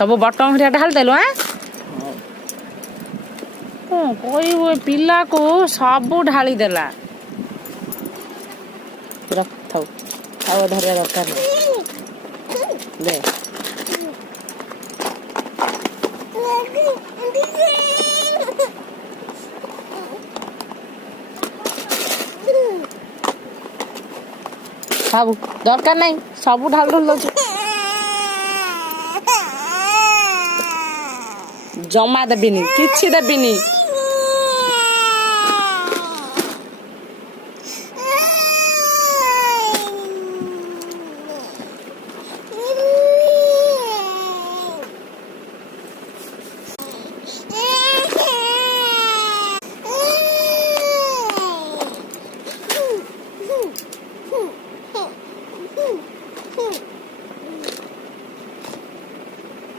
सब बटन हरिया ढाल देलु हां कोई वो पिला को सब ढाली देला रख थाउ आव धरिया दरकार दे सब दरकार नहीं सब ढाल ढाल जमा देविनी किछि देविनी।